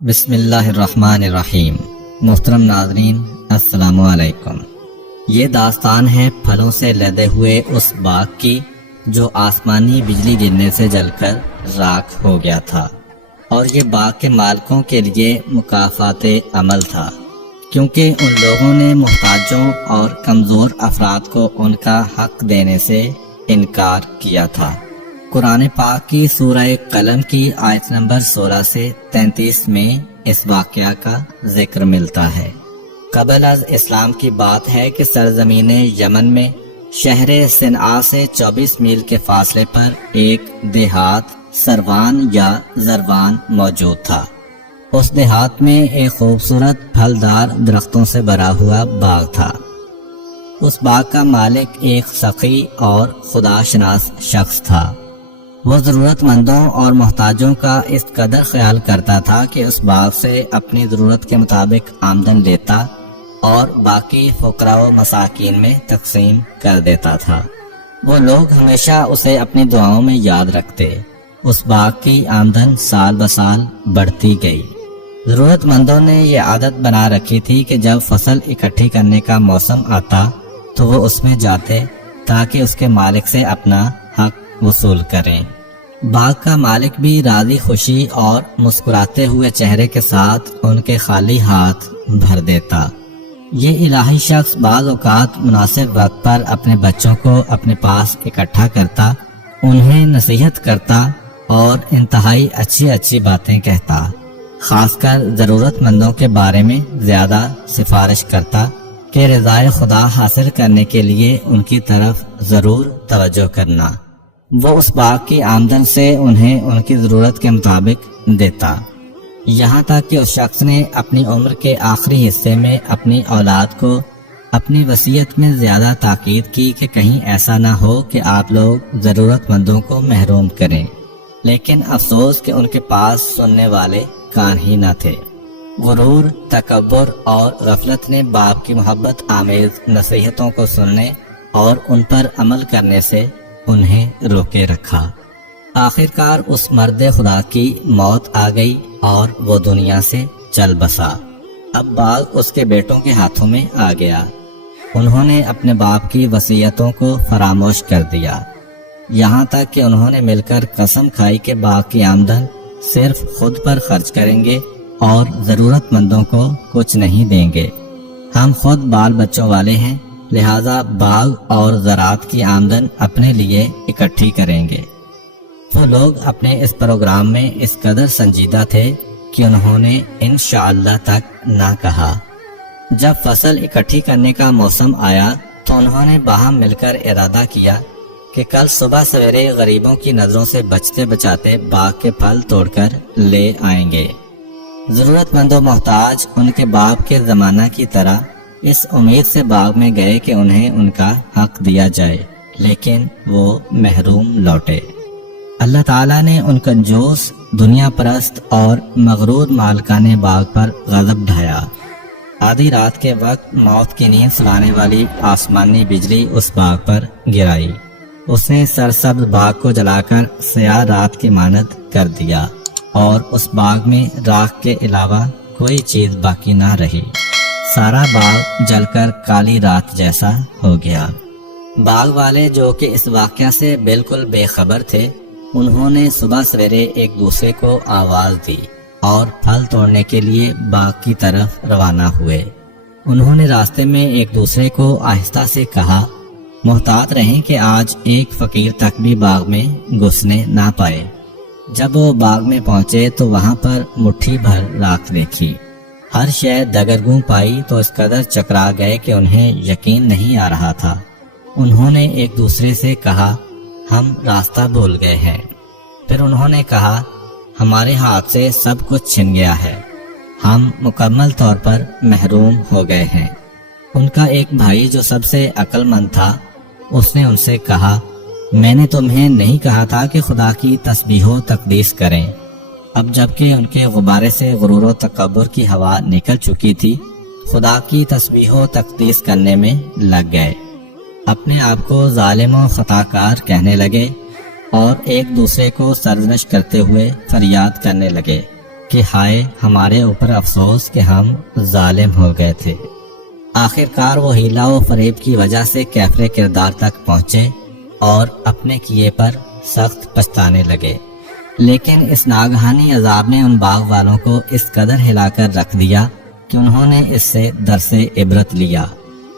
بسم اللہ الرحمن الرحیم۔ محترم ناظرین السلام علیکم۔ یہ داستان ہے پھلوں سے لدے ہوئے اس باغ کی جو آسمانی بجلی گرنے سے جل کر راکھ ہو گیا تھا، اور یہ باغ کے مالکوں کے لیے مکافات عمل تھا، کیونکہ ان لوگوں نے محتاجوں اور کمزور افراد کو ان کا حق دینے سے انکار کیا تھا۔ قرآن پاک کی سورہ قلم کی آیت نمبر 16 سے 33 میں اس واقعہ کا ذکر ملتا ہے۔ قبل از اسلام کی بات ہے کہ سرزمین یمن میں شہر صنعاء سے 24 میل کے فاصلے پر ایک دیہات سروان یا زروان موجود تھا۔ اس دیہات میں ایک خوبصورت پھلدار درختوں سے بھرا ہوا باغ تھا۔ اس باغ کا مالک ایک سخی اور خدا شناس شخص تھا۔ وہ ضرورت مندوں اور محتاجوں کا اس قدر خیال کرتا تھا کہ اس باغ سے اپنی ضرورت کے مطابق آمدن لیتا اور باقی فقراء و مساکین میں تقسیم کر دیتا تھا۔ وہ لوگ ہمیشہ اسے اپنی دعاؤں میں یاد رکھتے۔ اس باغ کی آمدن سال بسال بڑھتی گئی۔ ضرورت مندوں نے یہ عادت بنا رکھی تھی کہ جب فصل اکٹھی کرنے کا موسم آتا تو وہ اس میں جاتے تاکہ اس کے مالک سے اپنا حق وصول کریں۔ باغ کا مالک بھی راضی خوشی اور مسکراتے ہوئے چہرے کے ساتھ ان کے خالی ہاتھ بھر دیتا۔ یہ الہی شخص بعض اوقات مناسب وقت پر اپنے بچوں کو اپنے پاس اکٹھا کرتا، انہیں نصیحت کرتا اور انتہائی اچھی باتیں کہتا، خاص کر ضرورت مندوں کے بارے میں زیادہ سفارش کرتا کہ رضائے خدا حاصل کرنے کے لیے ان کی طرف ضرور توجہ کرنا۔ وہ اس باغ کی آمدن سے انہیں ان کی ضرورت کے مطابق دیتا، یہاں تک کہ اس شخص نے اپنی عمر کے آخری حصے میں اپنی اولاد کو اپنی وصیت میں زیادہ تاکید کی کہ کہیں ایسا نہ ہو کہ آپ لوگ ضرورت مندوں کو محروم کریں، لیکن افسوس کہ ان کے پاس سننے والے کان ہی نہ تھے۔ غرور، تکبر اور غفلت نے باپ کی محبت آمیز نصیحتوں کو سننے اور ان پر عمل کرنے سے انہیں روکے رکھا۔ آخرکار اس مرد خدا کی موت آ گئی اور وہ دنیا سے چل بسا۔ اب باغ اس کے بیٹوں کے ہاتھوں میں آ گیا۔ انہوں نے اپنے باپ کی وصیتوں کو فراموش کر دیا، یہاں تک کہ انہوں نے مل کر قسم کھائی کہ باغ کی آمدن صرف خود پر خرچ کریں گے اور ضرورت مندوں کو کچھ نہیں دیں گے۔ ہم خود بال بچوں والے ہیں، لہذا باغ اور زراعت کی آمدن اپنے لیے اکٹھی کریں گے۔ وہ لوگ اپنے اس پروگرام میں اس قدر سنجیدہ تھے کہ انہوں نے انشاءاللہ تک نہ کہا۔ جب فصل اکٹھی کرنے کا موسم آیا تو انہوں نے باہم مل کر ارادہ کیا کہ کل صبح سویرے غریبوں کی نظروں سے بچتے بچاتے باغ کے پھل توڑ کر لے آئیں گے۔ ضرورت مند و محتاج ان کے باپ کے زمانہ کی طرح اس امید سے باغ میں گئے کہ انہیں ان کا حق دیا جائے، لیکن وہ محروم لوٹے۔ اللہ تعالیٰ نے ان کنجوس، دنیا پرست اور مغرور مالکان باغ پر غضب ڈھایا۔ آدھی رات کے وقت موت کی نیند سلانے والی آسمانی بجلی اس باغ پر گرائی۔ اس نے سرسبز باغ کو جلا کر سیاہ رات کی مانند کر دیا اور اس باغ میں راکھ کے علاوہ کوئی چیز باقی نہ رہی۔ سارا باغ جل کر کالی رات جیسا ہو گیا۔ باغ والے جو کہ اس واقعہ سے بالکل بے خبر تھے، انہوں نے صبح سویرے ایک دوسرے کو آواز دی اور پھل توڑنے کے لیے باغ کی طرف روانہ ہوئے۔ انہوں نے راستے میں ایک دوسرے کو آہستہ سے کہا، محتاط رہیں کہ آج ایک فقیر تک بھی باغ میں گھسنے نہ پائے۔ جب وہ باغ میں پہنچے تو وہاں پر مٹھی بھر راکھ دیکھی۔ ہر شے دگرگوں پائی تو اس قدر چکرا گئے کہ انہیں یقین نہیں آ رہا تھا۔ انہوں نے ایک دوسرے سے کہا، ہم راستہ بھول گئے ہیں۔ پھر انہوں نے کہا، ہمارے ہاتھ سے سب کچھ چھن گیا ہے، ہم مکمل طور پر محروم ہو گئے ہیں۔ ان کا ایک بھائی جو سب سے عقل مند تھا، اس نے ان سے کہا، میں نے تمہیں نہیں کہا تھا کہ خدا کی تسبیح و تقدیس کریں؟ اب جبکہ ان کے غبارے سے غرور و تکبر کی ہوا نکل چکی تھی، خدا کی تسبیح و تقدیس کرنے میں لگ گئے۔ اپنے آپ کو ظالم و خطاکار کہنے لگے اور ایک دوسرے کو سرزنش کرتے ہوئے فریاد کرنے لگے، کہ ہائے ہمارے اوپر افسوس کہ ہم ظالم ہو گئے تھے۔ آخرکار وہ ہیلا و فریب کی وجہ سے کیفر کردار تک پہنچے اور اپنے کیے پر سخت پچھتانے لگے، لیکن اس ناگہانی عذاب نے ان باغ والوں کو اس قدر ہلا کر رکھ دیا کہ انہوں نے اس سے درس عبرت لیا،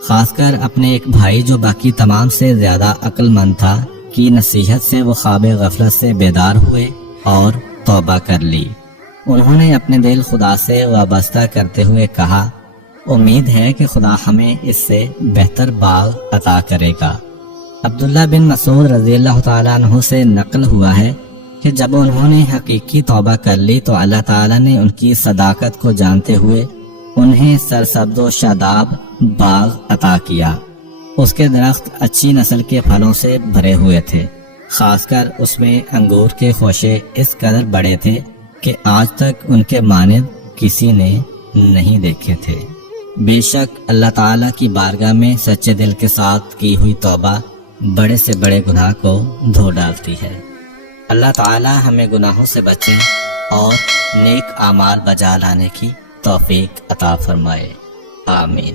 خاص کر اپنے ایک بھائی جو باقی تمام سے زیادہ عقل مند تھا کی نصیحت سے وہ خواب غفلت سے بیدار ہوئے اور توبہ کر لی۔ انہوں نے اپنے دل خدا سے وابستہ کرتے ہوئے کہا، امید ہے کہ خدا ہمیں اس سے بہتر باغ عطا کرے گا۔ عبداللہ بن مسعود رضی اللہ تعالیٰ عنہ سے نقل ہوا ہے کہ جب انہوں نے حقیقی توبہ کر لی تو اللہ تعالیٰ نے ان کی صداقت کو جانتے ہوئے انہیں سرسبز و شاداب باغ عطا کیا۔ اس کے درخت اچھی نسل کے پھلوں سے بھرے ہوئے تھے، خاص کر اس میں انگور کے خوشے اس قدر بڑے تھے کہ آج تک ان کے مانند کسی نے نہیں دیکھے تھے۔ بے شک اللہ تعالیٰ کی بارگاہ میں سچے دل کے ساتھ کی ہوئی توبہ بڑے سے بڑے گناہ کو دھو ڈالتی ہے۔ اللہ تعالیٰ ہمیں گناہوں سے بچیں اور نیک اعمال بجا لانے کی توفیق عطا فرمائے، آمین۔